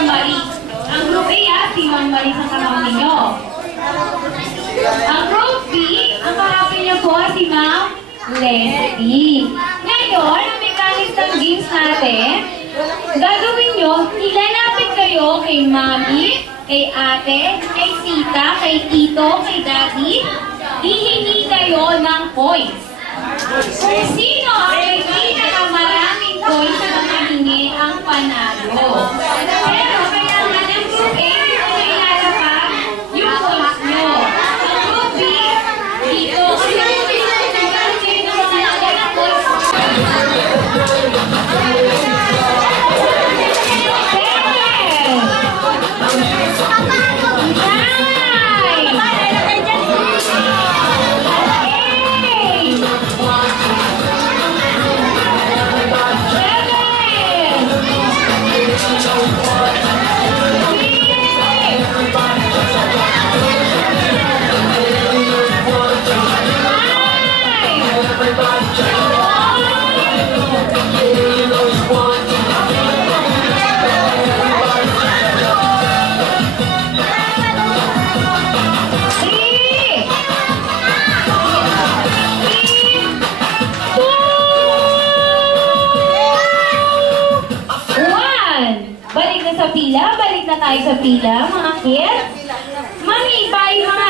Ma'am Marie. Ang group A, si Ma'am Marie sa kamang ninyo. Ang group B, ang kaharapin niyo po si Ma'am Leslie. Ngayon, ang mechanics ng games natin, gagawin nyo, ilalapit kayo kay Mami, kay Ate, kay Tita, kay Tito, kay Daddy. Hihingi kayo ng coins. Kung sino ang may pinakamaraming coins na mahingi ang panalo. Pero kailangan ng group A, dito na ilalapag yung coins nyo. Ang group B, dito. Kasi kayo ng mga lagay ng coins. Balik na tayo sa pila, mga kids. Mami, bye mga...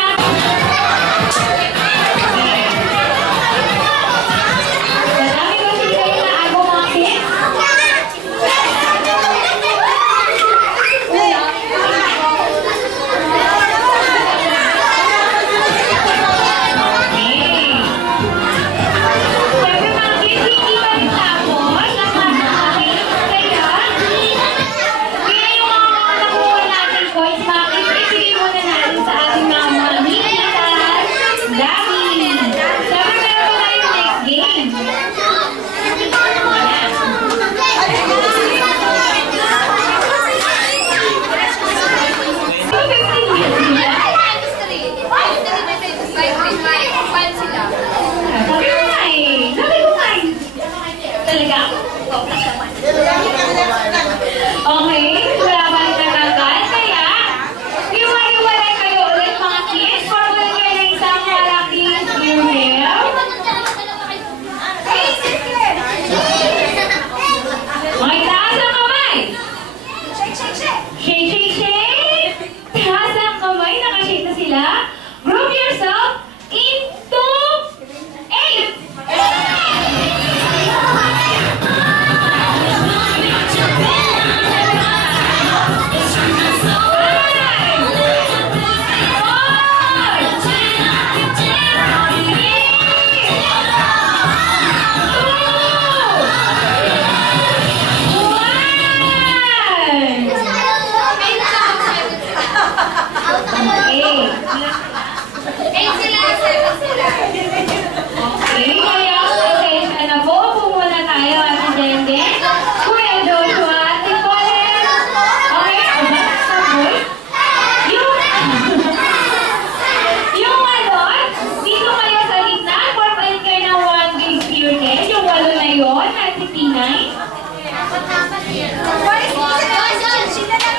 Marami ba sila kayo na ako, mga kids? Okay, wala ba nagkakagal? Kaya, iwalay kayo ulit mga kids. Formulan kayo ng isang malaking email. Mga itaas ang kamay. Shake. Taas ang kamay. Nakashake na sila. Group yourself into 8.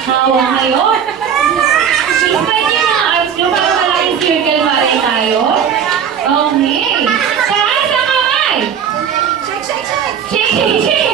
Hawa kayo. Pwede yung mga arts nyo para malaking circle pa rin tayo. Okay. Taas ang kamay. Shake.